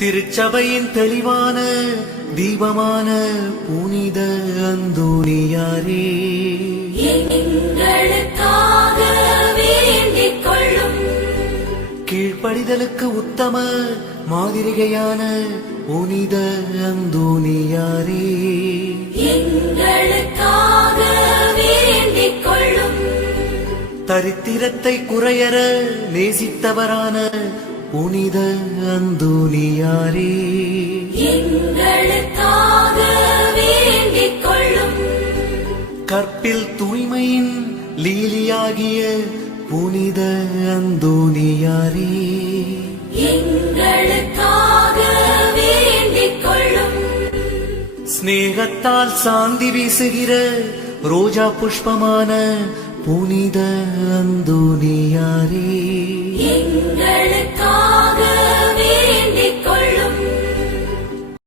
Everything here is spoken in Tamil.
திருச்சபையின் தெளிவான தீபமான புனித அந்தோனியாரே, எங்களுக்காக வேண்டிக் கொள்ளும். கீழ்ப்படிதலுக்கு உத்தம மாதிரிகையான புனித அந்தோனியாரே, எங்களுக்காக வேண்டிக் கொள்ளும். தரித்திரத்தை குறையற நேசித்தவரான புனித அந்தோனியாரே, எங்களுக்காக வேண்டிக் கொள்ளும். கற்பில் தூய்மையின் லீலியாகிய புனித அந்தோனியாரே, எங்களுக்காக வேண்டிக் கொள்ளும். ஸ்நேகத்தால் சாந்தி வீசுகிற ரோஜா புஷ்பமான புனித அந்தோனியாரே, எங்களுக்காக